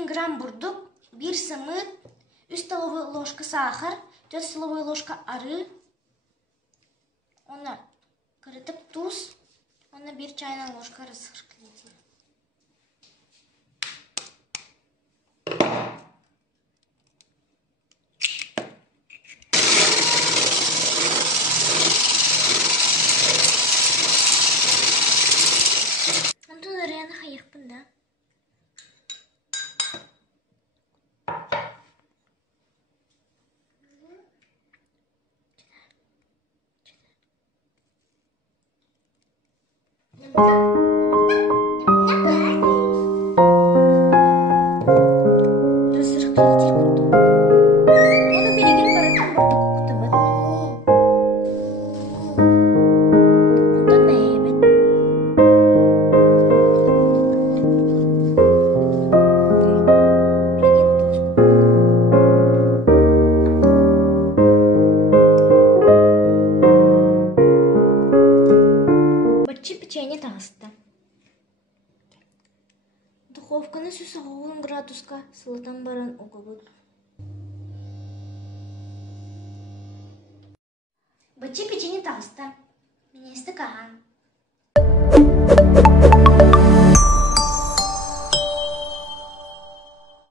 200 грамм бурдук, 1 сымыт, 3 столовая ложка сахар, 4 столовая ложка arı, ona kırıtıp tuz, ona 1 çayına ложка рассыпать. Ondan arayana hayır bunda. Рассыпать буду. Onu bilgin barıtan burtuk kutabat. Ondan ne evet? Bilgin tuz. Бачи печенье таста. Духовканы 190 градуска сылытан баран угабыт. Бачи печенье таста. Меня стакан.